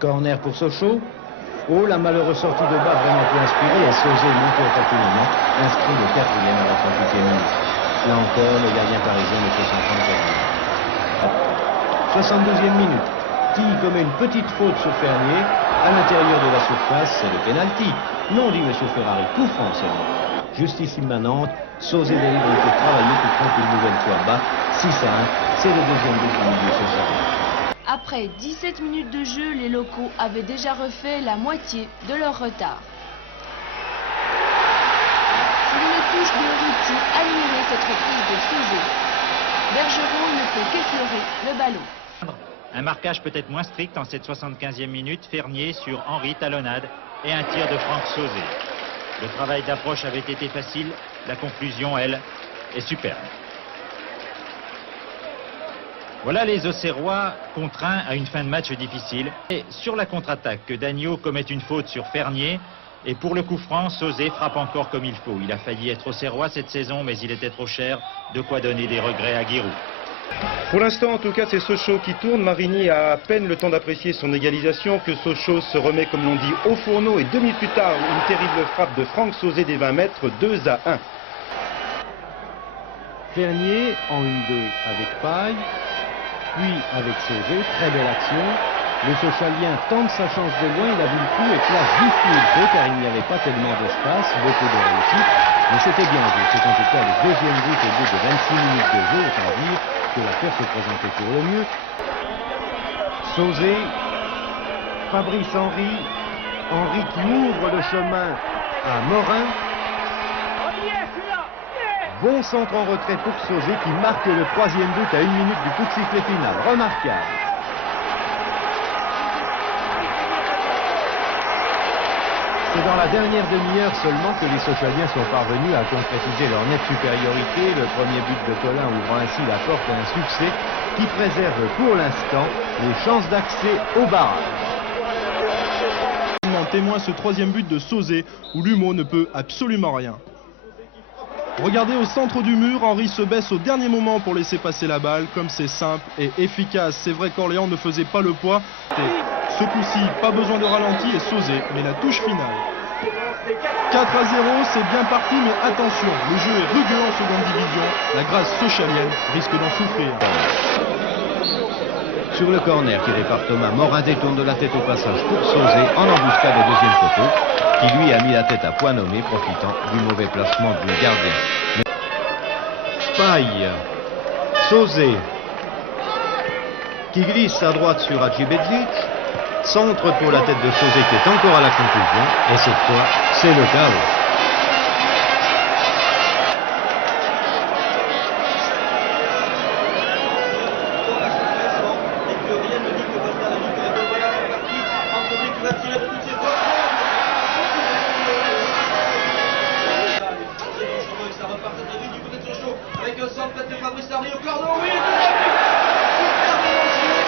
Corner pour Sochaux. Oh, la malheureuse sortie de balle vraiment peu inspirée et Sauzé monté opportunément inscrit le 4e à la 38e minute. Là encore, le gardien parisien ne fait son temps perdu. 72e minute. Qui commet une petite faute sur Fernier à l'intérieur de la surface, c'est le penalty. Non, dit M. Ferrari, coup franc seulement. Justice immanente, Sauzé délivre un coup travaillé qui trompe une nouvelle fois bas. 6-1, c'est le deuxième but du milieu social. Après 17 minutes de jeu, les locaux avaient déjà refait la moitié de leur retard. Une touche de Ruti animait cette reprise de Sauzé. Bergeron ne peut qu'effleurer le ballon. Un marquage peut-être moins strict en cette 75e minute, Fernier sur Henri talonnade et un tir de Franck Sauzé. Le travail d'approche avait été facile, la conclusion, elle, est superbe. Voilà les Auxerrois contraints à une fin de match difficile. Et sur la contre-attaque, que Dagneau commet une faute sur Fernier. Et pour le coup franc, Sauzé frappe encore comme il faut. Il a failli être Auxerrois cette saison, mais il était trop cher. De quoi donner des regrets à Giroud. Pour l'instant, en tout cas, c'est Sochaux qui tourne. Marigny a à peine le temps d'apprécier son égalisation que Sochaux se remet, comme l'on dit, au fourneau. Et 2 minutes plus tard, une terrible frappe de Franck Sauzé des 20 mètres, 2-1. Fernier en 1-2 avec Paille. Puis avec Sauzé, très belle action. Le Sochalien tente sa chance de loin, il a vu le coup et place juste où il faut car il n'y avait pas tellement d'espace, beaucoup de réussite. Mais c'était bien vu. C'est en tout cas le deuxième but au bout de 26 minutes de jeu, autant dire que l'affaire se présentait pour le mieux. Sauzé, Fabrice Henry, Henry qui ouvre le chemin à Morin. Bon centre en retrait pour Sauzé qui marque le 3e but à 1 minute du coup de sifflet final. Remarquable. C'est dans la dernière demi-heure seulement que les Sochaliens sont parvenus à concrétiser leur nette supériorité. Le premier but de Collin ouvrant ainsi la porte à un succès qui préserve pour l'instant les chances d'accès au barrage. Témoin ce 3e but de Sauzé où l'Humo ne peut absolument rien. Regardez au centre du mur, Henry se baisse au dernier moment pour laisser passer la balle, comme c'est simple et efficace. C'est vrai qu'Orléans ne faisait pas le poids. Ce coup-ci, pas besoin de ralenti et Sauzé, mais la touche finale. 4-0, c'est bien parti, mais attention, le jeu est rugueux en seconde division. La grâce sochalienne risque d'en souffrir. Sur le corner tiré par Thomas, Morin détourne de la tête au passage pour Sauzé en embuscade au deuxième poteau, qui lui a mis la tête à point nommé, profitant du mauvais placement du gardien. Paille, Sauzé, qui glisse à droite sur Hadjibedzic, centre pour la tête de Sauzé qui est encore à la conclusion, et cette fois, c'est le chaos.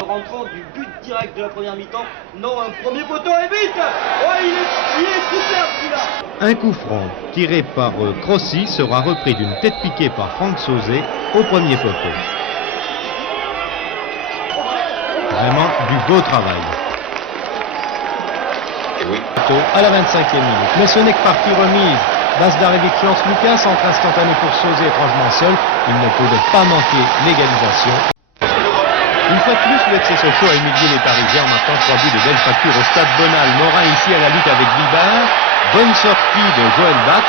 Rentrant du but direct de la première mi-temps, non, un premier poteau et vite. Oh, il est superbe celui-là. Un coup franc tiré par Crossi sera repris d'une tête piquée par Franck Sauzé au premier poteau. Vraiment du beau travail. À la 25e minute. Mais ce n'est que partie remise. Bazdarevic lance Lucas, entre instantané pour Sauzé étrangement seul. Il ne pouvait pas manquer l'égalisation. Une fois de plus, le FC Sochaux a humilié les Parisiens en marquant 3 buts de belle facture au stade Bonal. Morin ici à la lutte avec Bibard. Bonne sortie de Joël Batz.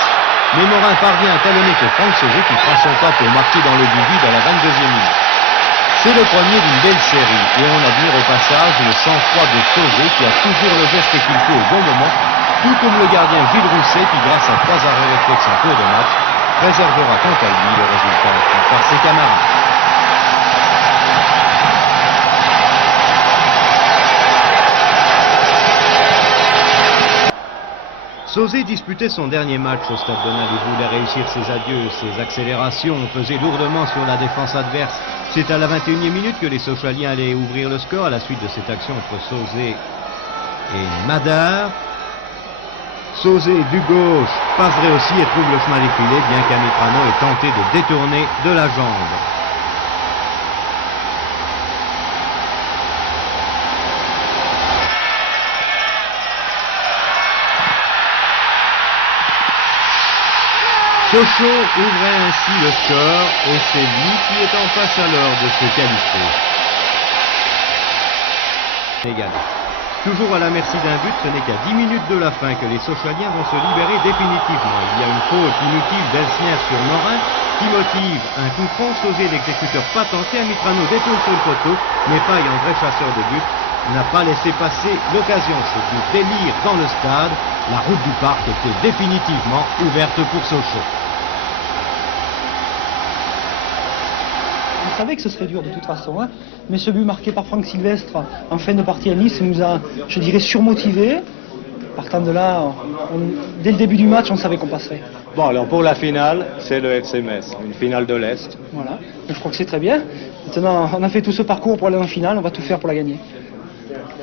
Mais Morin parvient à talonner que Franck Sauzé qui prend son pas pour marquer dans le but à la 22e minute. C'est le premier d'une belle série et on admire au passage le sang-froid de Sauzé qui a toujours le geste qu'il faut au bon moment, tout comme le gardien Gilles Rousset qui, grâce à 3 arrêts réflexes en cours de match, préservera quant à lui le résultat obtenu par ses camarades. Sauzé disputait son dernier match au Stade Bonal. Il voulait réussir ses adieux, ses accélérations pesaient lourdement sur la défense adverse. C'est à la 21e minute que les Sochaliens allaient ouvrir le score à la suite de cette action entre Sauzé et Madar. Sauzé du gauche passe vrai aussi et trouve le chemin des filets, bien qu'Amitrano ait tenté de détourner de la jambe. Sochaux ouvrait ainsi le score et c'est lui qui est en passe alors de se qualifier. Égalé. Toujours à la merci d'un but, ce n'est qu'à 10 minutes de la fin que les Sochaliens vont se libérer définitivement. Il y a une faute inutile d'Elsner sur Morin qui motive un coup franc. Sauzé, l'exécuteur patenté, Mitrano détourne sur le poteau, mais Paille, en vrai chasseur de but, n'a pas laissé passer l'occasion. C'est du délire dans le stade. La route du parc était définitivement ouverte pour Sochaux. On savait que ce serait dur de toute façon, hein. Mais ce but marqué par Franck Sylvestre en fin de partie à Nice nous a, je dirais, surmotivés. Partant de là, dès le début du match, on savait qu'on passerait. Bon, alors pour la finale, c'est le FC Metz, une finale de l'Est. Voilà, donc, je crois que c'est très bien. Maintenant, on a fait tout ce parcours pour aller en finale, on va tout faire pour la gagner.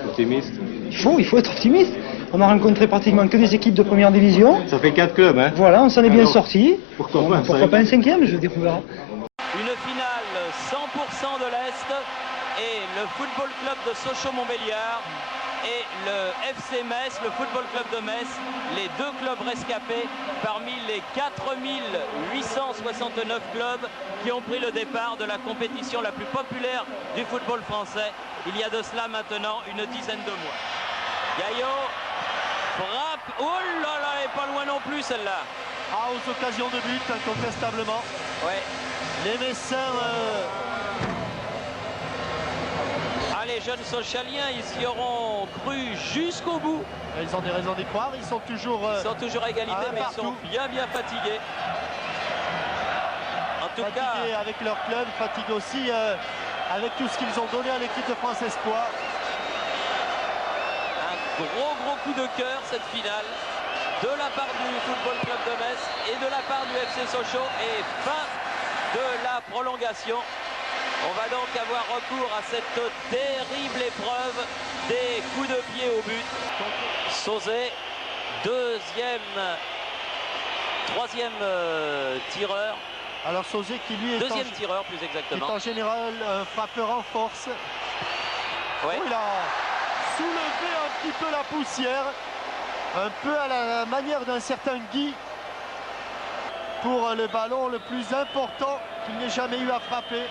Optimiste. Il faut être optimiste. On a rencontré pratiquement que des équipes de première division. Ça fait 4 clubs, hein. Voilà, on s'en est bien Alors, sortis. pourquoi Pas un cinquième, je découvrirai. Une finale 100% de l'Est et le Football Club de Sochaux-Montbéliard et le FC Metz, le Football Club de Metz, les deux clubs rescapés parmi les 4869 clubs qui ont pris le départ de la compétition la plus populaire du football français il y a de cela maintenant une dizaine de mois. Gaillot frappe, oh là là, elle est pas loin non plus celle-là. Ah, aux occasions de but, incontestablement. Ouais. Les Messins... Les jeunes Sochaliens, ils y auront cru jusqu'au bout. Ils ont des raisons d'y croire, ils sont toujours à égalité, mais ils sont bien fatigués. En tout fatigués cas, avec leur club, fatigués aussi avec tout ce qu'ils ont donné à l'équipe de France Espoir. Un gros coup de cœur cette finale de la part du Football Club de Metz et de la part du FC Sochaux, et fin de la prolongation. On va donc avoir recours à cette terrible épreuve des coups de pied au but. Sauzé, troisième tireur. Alors Sauzé qui lui est deuxième tireur plus exactement. Est en général frappeur en force. Ouais. Oh, il a soulevé un petit peu la poussière, un peu à la manière d'un certain Guy, pour le ballon le plus important qu'il n'ait jamais eu à frapper.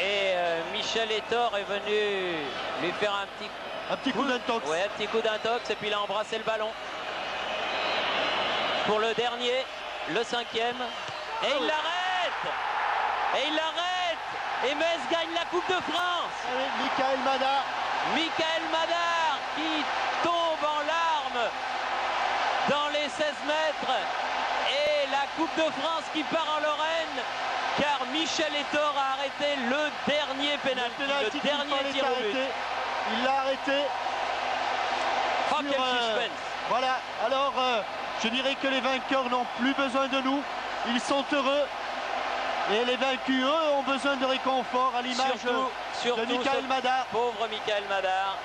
Et Michel Etor est venu lui faire un petit coup d'intox. Ouais, un petit coup d'intox, et puis il a embrassé le ballon. Pour le dernier, le cinquième. Et il l'arrête. Et il l'arrête. Et Metz gagne la Coupe de France. Allez, Michael Madar. Michael Madar qui tombe en larmes dans les 16 mètres. Et la Coupe de France qui part en Lorraine, car Michel Etor a arrêté le dernier pénalty, le dernier tir au but. Il l'a arrêté. Oh, quel suspense. Voilà, alors je dirais que les vainqueurs n'ont plus besoin de nous. Ils sont heureux. Et les vaincus, eux, ont besoin de réconfort, à l'image de Michael Madar. Pauvre Michael Madar.